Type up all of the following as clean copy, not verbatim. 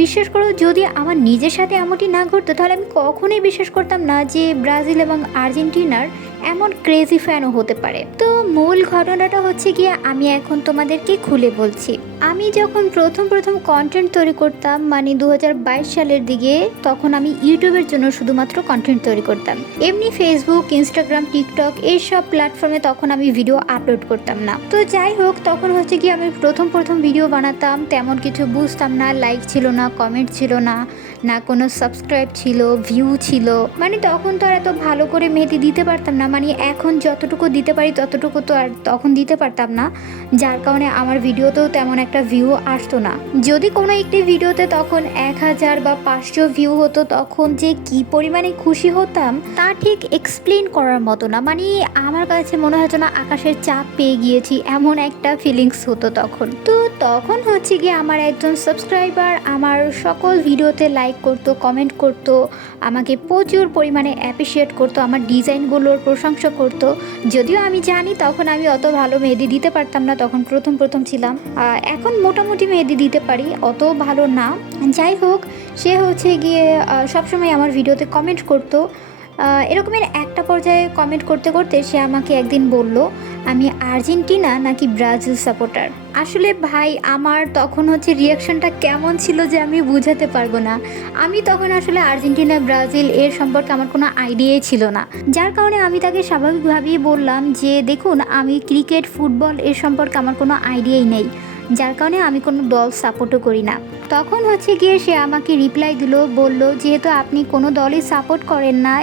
বিশ্বাস করো, যদি আমার নিজের সাথে এমনটি না ঘটতো তাহলে আমি কখনোই বিশ্বাস করতাম না যে ব্রাজিল এবং আর্জেন্টিনার এমন ক্রেজি ফ্যানও হতে পারে। তো মূল ঘটনাটা হচ্ছে গিয়ে আমি এখন তোমাদেরকে খুলে বলছি। আমি যখন প্রথম প্রথম কন্টেন্ট তৈরি করতাম, মানে 2022 সালের দিকে, তখন আমি ইউটিউবের জন্য শুধুমাত্র কন্টেন্ট তৈরি করতাম। এমনি ফেসবুক, ইনস্টাগ্রাম, টিকটক এইসব প্ল্যাটফর্মে তখন আমি ভিডিও আপলোড করতাম না। তো যাই হোক, তখন হচ্ছে কি আমি প্রথম প্রথম ভিডিও বানাতাম, তেমন কিছু বুঝতাম না, লাইক ছিল না, কমেন্ট ছিল না, না কোনো সাবস্ক্রাইব ছিল, ভিউ ছিল, মানে তখন তো আর এত ভালো করে মেহেদি দিতে পারতাম না, মানে এখন যতটুকু দিতে পারি ততটুকু তো আর তখন দিতে পারতাম না, যার কারণে আমার ভিডিওতেও তেমন একটা ভিউ আসতো না। যদি কোনো একটি ভিডিওতে তখন 1000 বা 500 ভিউ হতো, তখন যে কি পরিমাণে খুশি হতাম তা ঠিক এক্সপ্লেন করার মতো না, মানে আমার কাছে মনে হতো না আকাশের চাপ পেয়ে গিয়েছি, এমন একটা ফিলিংস হতো তখন। তো তখন হচ্ছে গিয়ে আমার একজন সাবস্ক্রাইবার আমার সকল ভিডিওতে লাইক করতো, কমেন্ট করতো, আমাকে প্রচুর পরিমাণে অ্যাপ্রিসিয়েট করতো, আমার ডিজাইনগুলোর প্রশংসা করতো। যদিও আমি জানি তখন আমি অত ভালো মেহেদি দিতে পারতাম না, তখন প্রথম প্রথম ছিলাম। এখন মোটামুটি মেহেদি দিতে পারি, অত ভালো না। যাই হোক, সে হচ্ছে গিয়ে সবসময় আমার ভিডিওতে কমেন্ট করতো। এরকমের একটা পর্যায়ে কমেন্ট করতে করতে সে আমাকে একদিন বলল আমি আর্জেন্টিনা নাকি ব্রাজিল সাপোর্টার। আসলে ভাই, আমার তখন হচ্ছে রিয়াকশনটা কেমন ছিল যে আমি বুঝাতে পারবো না। আমি তখন আসলে আর্জেন্টিনা ব্রাজিল এর সম্পর্কে আমার কোনো আইডিয়াই ছিল না, যার কারণে আমি তাকে স্বাভাবিকভাবেই বললাম যে দেখুন, আমি ক্রিকেট, ফুটবল এর সম্পর্কে আমার কোনো আইডিয়াই নেই, যার কারণে আমি কোনো দল সাপোর্টও করি না। তখন হচ্ছে গিয়ে সে আমাকে রিপ্লাই দিল, বলল যেহেতু আপনি কোনো দলই সাপোর্ট করেন না,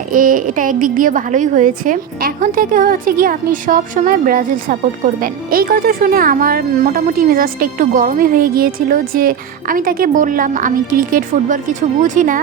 এটা একদিক দিয়ে ভালোই হয়েছে, এখন থেকে হচ্ছে গিয়ে আপনি সব সময় ব্রাজিল সাপোর্ট করবেন। এই কথা শুনে আমার মোটামুটি মেজাজটা একটু গরমই হয়ে গিয়েছিল, যে আমি তাকে বললাম আমি ক্রিকেট, ফুটবল কিছু বুঝি না।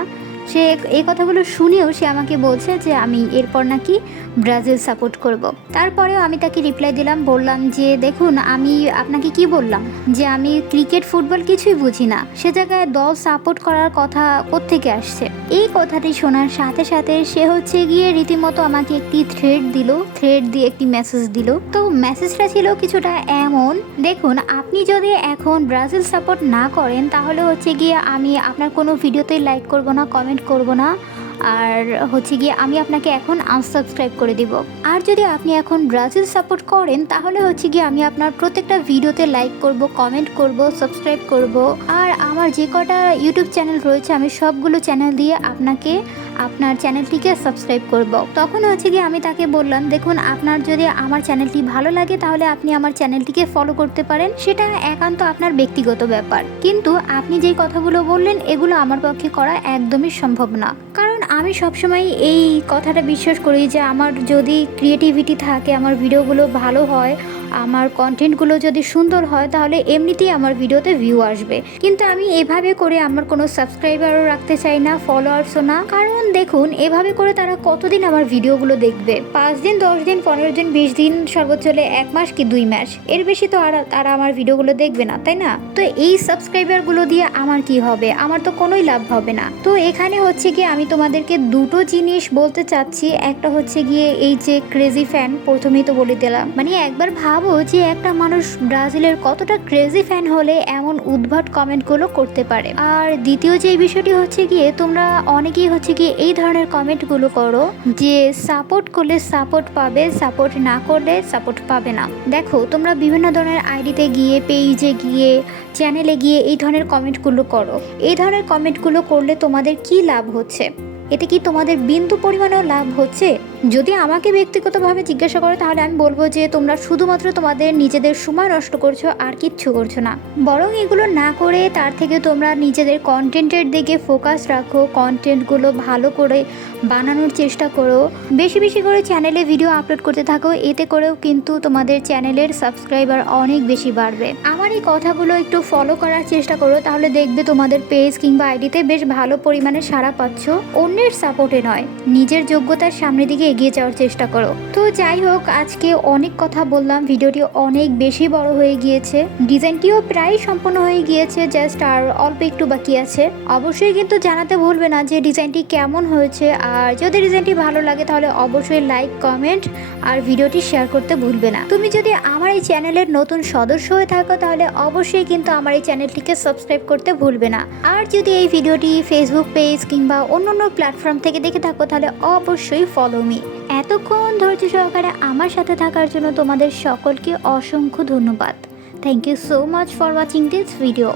সে এই কথাগুলো শুনেও সে আমাকে বলছে যে আমি এরপর নাকি ব্রাজিল সাপোর্ট করব। তারপরেও আমি তাকে রিপ্লাই দিলাম, বললাম যে দেখুন, আমি আপনাকে কি বললাম যে আমি ক্রিকেট, ফুটবল কিছুই বুঝি না, সে জায়গায় দল সাপোর্ট করার কথা কোত্থেকে আসছে। এই কথাটি শোনার সাথে সাথে সে হচ্ছে গিয়ে রীতিমতো আমাকে একটি থ্রেড দিয়ে একটি মেসেজ দিল। তো মেসেজটা ছিল কিছুটা এমন, দেখুন, আপনি যদি এখন ব্রাজিল সাপোর্ট না করেন তাহলে হচ্ছে গিয়ে আমি আপনার কোনো ভিডিওতে লাইক করব না, কমেন্ট করব না, আর হচ্ছে গিয়ে আমি আপনাকে এখন আনসাবস্ক্রাইব করে দিব। আর যদি আপনি এখন ব্রাজিল সাপোর্ট করেন তাহলে হচ্ছে গিয়ে আমি আপনার প্রত্যেকটা ভিডিওতে লাইক করব, কমেন্ট করব, সাবস্ক্রাইব করব, আর আমার যে কটা ইউটিউব চ্যানেল রয়েছে আমি সবগুলো চ্যানেল দিয়ে আপনাকে আপনার চ্যানেলটিকে সাবস্ক্রাইব করব। তখন হচ্ছে গিয়ে আমি তাকে বললাম, দেখুন, আপনার যদি আমার চ্যানেলটি ভালো লাগে তাহলে আপনি আমার চ্যানেলটিকে ফলো করতে পারেন, সেটা একান্ত আপনার ব্যক্তিগত ব্যাপার, কিন্তু আপনি যেই কথাগুলো বললেন এগুলো আমার পক্ষে করা একদমই সম্ভব না। কারণ আমি সবসময় এই কথাটা বিশ্বাস করি যে আমার যদি ক্রিয়েটিভিটি থাকে, আমার ভিডিওগুলো ভালো হয়, আমার কন্টেন্টগুলো যদি সুন্দর হয়, তাহলে এমনিতেই আমার ভিডিওতে ভিউ আসবে। কিন্তু আমি এভাবে করে আমার কোনো সাবস্ক্রাইবারও রাখতে চাই না, ফলোয়ার্সও না। কারণ দেখুন, এভাবে করে তারা কতদিন আমার ভিডিওগুলো দেখবে? 5 দিন, 10 দিন, 15 দিন, 20 দিন, সর্বোচ্চ হলে 1 মাস কি 2 মাস, এর বেশি তো আর তারা আমার ভিডিওগুলো দেখবে না, তাই না? তো এই সাবস্ক্রাইবারগুলো দিয়ে আমার কি হবে? আমার তো কোনোই লাভ হবে না। তো এখানে হচ্ছে গিয়ে আমি তোমাদেরকে দুটো জিনিস বলতে চাচ্ছি। একটা হচ্ছে গিয়ে এই যে ক্রেজি ফ্যান, প্রথমেই তো বলে দিলাম, মানে একবার ভাবো যে একটা মানুষ ব্রাজিলের কতটা ক্রেজি ফ্যান হলে এমন উদ্ভট কমেন্টগুলো করতে পারে। আর দ্বিতীয় যে বিষয়টি হচ্ছে গিয়ে, তোমরা অনেকেই হচ্ছে গিয়ে এই ধরনের কমেন্টগুলো করো যে সাপোর্ট করলে সাপোর্ট পাবে, সাপোর্ট না করলে সাপোর্ট পাবে না। দেখো, তোমরা বিভিন্ন ধরনের আইডিতে গিয়ে, পেজে গিয়ে, চ্যানেলে গিয়ে এই ধরনের কমেন্টগুলো করো। এই ধরনের কমেন্টগুলো করলে তোমাদের কি লাভ হচ্ছে? এতে কি তোমাদের বিন্দু পরিমাণেও লাভ হচ্ছে? যদি আমাকে ব্যক্তিগতভাবে জিজ্ঞাসা করো তাহলে আমি বলবো যে তোমরা শুধুমাত্র তোমাদের নিজেদের সময় নষ্ট করছো, আর কিচ্ছু করছো না। বরং এগুলো না করে তার থেকে তোমরা নিজেদের কন্টেন্টের দিকে ফোকাস রাখো, কন্টেন্টগুলো ভালো করে বানানোর চেষ্টা করো, বেশি বেশি করে চ্যানেলে ভিডিও আপলোড করতে থাকো। এতে করেও কিন্তু তোমাদের চ্যানেলের সাবস্ক্রাইবার অনেক বেশি বাড়বে। আমার এই কথাগুলো একটু ফলো করার চেষ্টা করো, তাহলে দেখবে তোমাদের পেজ কিংবা আইডিতে বেশ ভালো পরিমাণে সাড়া পাচ্ছ। অন্যের সাপোর্টে নয়, নিজের যোগ্যতার সামনের দিকে এগিয়ে যাওয়ার চেষ্টা করো। তো যাই হোক, আজকে অনেক কথা বললাম, ভিডিওটি অনেক বেশি বড় হয়ে গিয়েছে, ডিজাইনটিও প্রায় সম্পূর্ণ হয়ে গিয়েছে, জাস্ট আর অল্প একটু বাকি আছে। অবশ্যই কিন্তু জানাতে ভুলবে না যে ডিজাইনটি কেমন হয়েছে, আর যদি ডিজাইনটি ভালো লাগে তাহলে অবশ্যই লাইক, কমেন্ট আর ভিডিওটি শেয়ার করতে ভুলবে না। তুমি যদি আমার এই চ্যানেলের নতুন সদস্য হয়ে থাকো তাহলে অবশ্যই কিন্তু আমার এই চ্যানেলটিকে সাবস্ক্রাইব করতে ভুলবে না। আর যদি এই ভিডিওটি ফেসবুক পেজ কিংবা অন্যান্য প্ল্যাটফর্ম থেকে দেখে থাকো তাহলে অবশ্যই ফলো মি। এতক্ষণ ধৈর্য সহকারে আমার সাথে থাকার জন্য তোমাদের সকলকে অসংখ্য ধন্যবাদ। Thank you so much for watching this video.